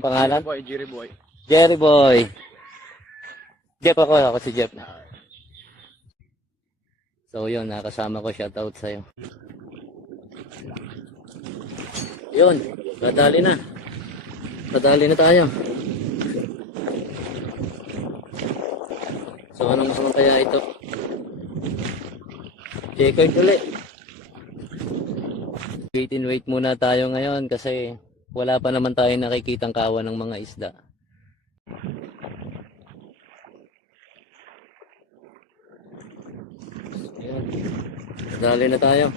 Pangalan? Jerry Boy. Jerry Boy. Jeff ako si Jeff. So yun, nakasama ko, shoutout sa'yo. Yun, padali na. Padali na tayo. So anong kaya ito? Checkered ulit. Wait muna tayo ngayon kasi wala pa naman tayo nakikitang kawan ng mga isda. Ayan. Dali na tayo.